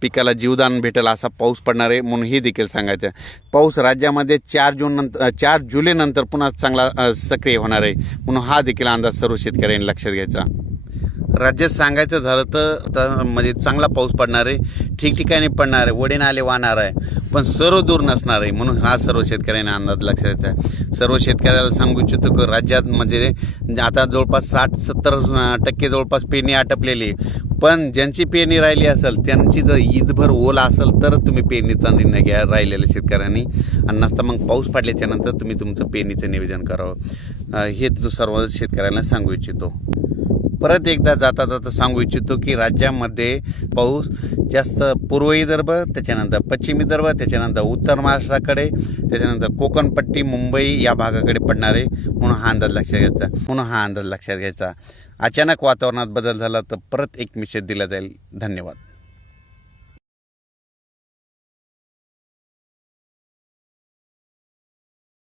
पिकाला जीवदान भेटेल असा पाऊस पडणार आहे म्हणून हे देखील सांगायचं आहे. पाऊस राज्यामध्ये चार जून नंतर चार जुलैनंतर पुन्हा चांगला सक्रिय होणार आहे. म्हणून हा देखील अंदाज सर्व शेतकऱ्यांनी लक्षात घ्यायचा. राज्यात सांगायचं झालं तर म्हणजे चांगला पाऊस पडणार आहे ठिकठिकाणी पडणार आहे वडे नाले वाहणार आहे पण सर्व दूर नसणार आहे म्हणून हा सर्व शेतकऱ्यांना अंदाज लक्षात घ्यायचा आहे. सर्व शेतकऱ्याला सांगू इच्छितो की राज्यात म्हणजे आता जवळपास साठ सत्तर टक्के जवळपास पेरणी आटपलेली आहे. पण ज्यांची पेरणी राहिली असेल त्यांची जर ईदभर ओला असेल तर तुम्ही पेरणीचा निर्णय घ्या राहिलेल्या शेतकऱ्यांनी. आणि नसता मग पाऊस पडल्याच्या नंतर तुम्ही तुमचं पेरणीचं निवेदन करावं. हे तू सर्व शेतकऱ्यांना सांगू इच्छितो. परत एकदा जाता जाता सांगू इच्छितो की राज्यामध्ये पाऊस जास्त पूर्व विदर्भ त्याच्यानंतर पश्चिम विदर्भ त्याच्यानंतर उत्तर महाराष्ट्राकडे त्याच्यानंतर कोकणपट्टी मुंबई या भागाकडे पडणार. आहे म्हणून हा अंदाज लक्षात घ्यायचा. म्हणून हा अंदाज लक्षात घ्यायचा. अचानक वातावरणात बदल झाला तर परत एक मेसेज दिला जाईल. धन्यवाद.